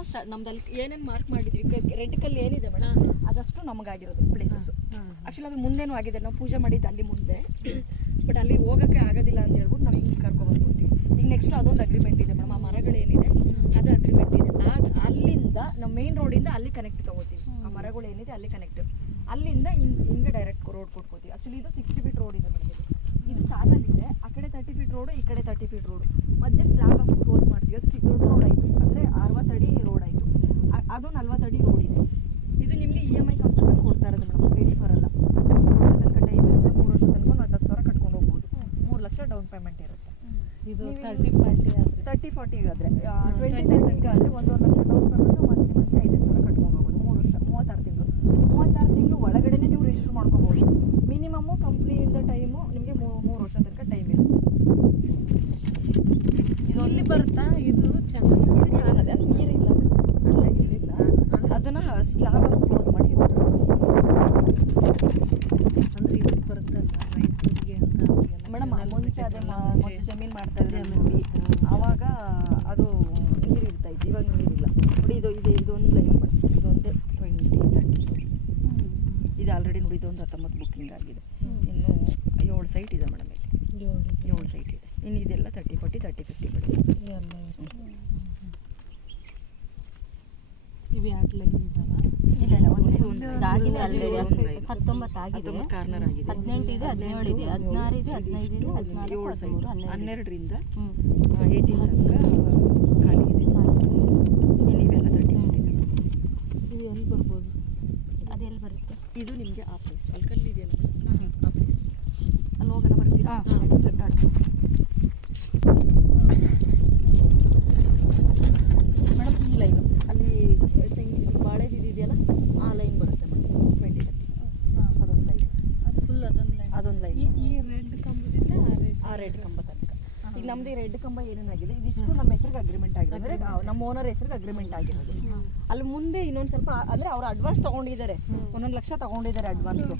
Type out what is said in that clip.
ತನಕನೂ ನಮ್ದಲ್ಲಿ ಏನೇನು ಮಾರ್ಕ್ ಮಾಡಿದ್ವಿ ರೆಡ್ ಕಲ್ಲು ಏನಿದೆ ಮೇಡಮ್ ಅದಷ್ಟು ನಮಗಾಗಿರೋದು ಪ್ಲೇಸಸ್. ಆ್ಯಕ್ಚುಲಿ ಅದ್ರ ಮುಂದೇನೂ ಆಗಿದೆ, ನಾವು ಪೂಜೆ ಮಾಡಿದ್ದು ಅಲ್ಲಿ ಮುಂದೆ, ಬಟ್ ಅಲ್ಲಿ ಹೋಗೋಕ್ಕೆ ಆಗೋದಿಲ್ಲ ಅಂತ ಹೇಳ್ಬಿಟ್ಟು ನಾವು ಹಿಂಗೆ ಕರ್ಕೊಂಡ್ಬಂದ್ಬಿಡ್ತೀವಿ. ಈಗ ನೆಕ್ಸ್ಟ್ ಅದೊಂದು ಅಗ್ರಿಮೆಂಟ್ ಇದೆ ಮೇಡಮ್, ಆ ಮರಗಳೇನಿದೆ ಅದು ಅಗ್ರಿಮೆಂಟ್ ಇದೆ. ಅಲ್ಲಿಂದ ನಮ್ಮ ಮೇನ್ ರೋಡಿಂದ ಅಲ್ಲಿ ಕನೆಕ್ಟ್ ತೊಗೋತೀವಿ, ಆ ಮರಗಳು ಏನಿದೆ ಅಲ್ಲಿ ಕನೆಕ್ಟ್, ಅಲ್ಲಿಂದ ಹಿಂಗೆ ಡೈರೆಕ್ಟ್ ರೋಡ್ ಕೊಟ್ಕೋತೀವಿ. ಆ್ಯಕ್ಚುಲಿ ಇದು 60 ಫೀಟ್ ರೋಡ್ ಇದೆ ಮೇಡಮ್, ಇದು ಚಾನಲ್ ಇದೆ, ಆ ಕಡೆ 30 ಫೀಟ್ ರೋಡು, ಈ ಕಡೆ 30 ಫೀಟ್ ರೋಡು, ಮಧ್ಯೆ ಸ್ಲ್ಯಾಬ್ ಹಾಕಿ ಕ್ಲೋಸ್ ಮಾಡ್ತೀವಿ. ಅದು ದೊಡ್ಡ ರೋಡ್ ಆಯಿತು, ಅಂದರೆ 60 ಅಡಿ ರೋಡ್ ಆಯಿತು, ಅದು 40 ಅಡಿ ರೋಡ್ ಇದೆ. ಇದು ನಿಮಗೆ EMI ಕಾನ್ಸೆಪ್ಟಲ್ಲಿ ಕೊಡ್ತಾ ಇರೋದು ಮೇಡಮ್, ರೆಡಿ ಫಾರ್ ಅಲ್ಲ. 3 ವರ್ಷ ತನಕ ಟೈಮ್ ಇರುತ್ತೆ, 3 ವರ್ಷ ತನಕ 10,000 ಕಟ್ಕೊಂಡು ಹೋಗ್ಬೋದು, 3 ಲಕ್ಷ ಡೌನ್ ಪೇಮೆಂಟ್ ಇರುತ್ತೆ. ಇದು 30-40 ಆದರೆ 30-40 ಆದರೆ 20-30 ಆದರೆ 1.5 ಲಕ್ಷ ಡೌನ್ ಪೇಮೆಂಟು, ಮಂತ್ಲಿ 5,000 ಕಟ್ಕೊಂಡು ಹೋಗ್ಬೋದು. 3 ವರ್ಷ 36 ತಿಂಗಳು, 36 ತಿಂಗಳು ಒಳಗಡೆ ನೀವು ರಿಜಿಸ್ಟರ್ ಮಾಡ್ಕೋಬೋದು. ಮಿನಿಮಮ್ಮು ಕಂಪ್ನಿಯಿಂದ ಟೈಮು ನಿಮಗೆ 3 ವರ್ಷ ತನಕ ಟೈಮ್ ಇರುತ್ತೆ. ಇದು ಇಲ್ಲಿ ಬರುತ್ತಾ? ಇದು ಚಾನಲ್, ಇದು ಚಾನಲ್, ಅಲ್ಲಿ ನೀರಿಲ್ಲ ಅಲ್ಲ, ಇಲ್ಲಿಲ್ಲ, ಅದನ್ನು ಸ್ಲ್ಯಾಬ್ ಆಗಿ ಕ್ಲೋಸ್ ಮಾಡಿ ಅಂದರೆ ಇದಕ್ಕೆ ಬರುತ್ತಲ್ಲ ರೈತರಿಗೆ ಅಂತ ಮೇಡಮ್. ಮುಂಚೆ ಅದೇ ಜಮೀನು ಮಾಡ್ತಾ ಇದ್ದಾರೆ, ಆವಾಗ ಅದು ನೀರು ಇರ್ತಾಯಿತ್ತು, ಇವಾಗ ನೀರಿಲ್ಲ ನೋಡಿ. ಇದೊಂದು ಲೈನ್ ಮೇಡಮ್, ಇದೊಂದೇ 20-30 ಇದು ಆಲ್ರೆಡಿ ನೋಡಿ, ಇದೊಂದು 19 ಬುಕ್ಕಿಂಗ್ ಆಗಿದೆ. ಇನ್ನು 7 ಸೈಟ್ ಇದೆ ಮೇಡಮ್, ಇಲ್ಲಿ 7 ಸೈಟ್ ಇದೆ. ಇನ್ನು ಇದೆಲ್ಲ 30-40 30-50 ಬಿಡಿ. ಇವು 2 ಲೈನ್ ಇದಾವೆ. ಇಲ್ಲ ಇಲ್ಲ, ಒಂದು ಆಗಿದೆ ಆಲ್ರೆಡಿ 19 ಆಗಿದೆ, ಕಾರ್ನರ್ ಆಗಿದೆ, 18 ಇದೆ, 17 ಇದೆ, 16 ಇದೆ, 15 ಇದೆ, 14, 7 ಸೈಟ್, 12ರಿಂದ 12 18 ತನಕ ಖಾಲಿ ಇದೆ. ಇನ್ನು ಇವೆಲ್ಲ 30-40 ಇದೆ. ಇವು ಎಲ್ಲಿ ಬರ್ಬೋದು? ಅದೆಲ್ಲಿ ಬರುತ್ತೆ? ಇದು ನಿಮಗೆ ಆ ಪ್ಲೇಸ್ ಅಲ್ಲಿ ಕಲ್ಲಿದೆಯಲ್ಲ ಆ ಪ್ಲೇಸ್, ಅಲ್ಲಿ ಹೋಗೋಣ ಬರ್ತೀರಾ? ಮೇಡಮ್ ಈ ಲೈನು ಅಲ್ಲಿ ಬಾಳೆದಿದೆಯಲ್ಲ ಆ ಲೈನ್ ಬರುತ್ತೆ ಮೇಡಮ್, 20-30 ಅದೊಂದು ಲೈನ್, ಅದು ಫುಲ್ ಅದೊಂದು ಲೈನ್. ಲೈನ್, ಈ ರೆಡ್ ಕಂಬದಿಂದ ಆ ರೆಡ್ ಕಂಬ ತನಕ. ಈಗ ನಮ್ದು ಈ ರೆಡ್ ಕಂಬ ಏನೇನಾಗಿದೆ ಇದಿಷ್ಟು ನಮ್ಮ ಹೆಸರಿಗೆ ಅಗ್ರಿಮೆಂಟ್ ಆಗಿದೆ, ಅಂದರೆ ನಮ್ಮ ಓನರ್ ಹೆಸರಿಗೆ ಅಗ್ರಿಮೆಂಟ್ ಆಗಿರೋದು. ಅಲ್ಲಿ ಮುಂದೆ ಇನ್ನೊಂದು ಸ್ವಲ್ಪ ಅಂದರೆ ಅವ್ರು ಅಡ್ವಾನ್ಸ್ ತೊಗೊಂಡಿದ್ದಾರೆ, 1 ಲಕ್ಷ ತೊಗೊಂಡಿದ್ದಾರೆ ಅಡ್ವಾನ್ಸು.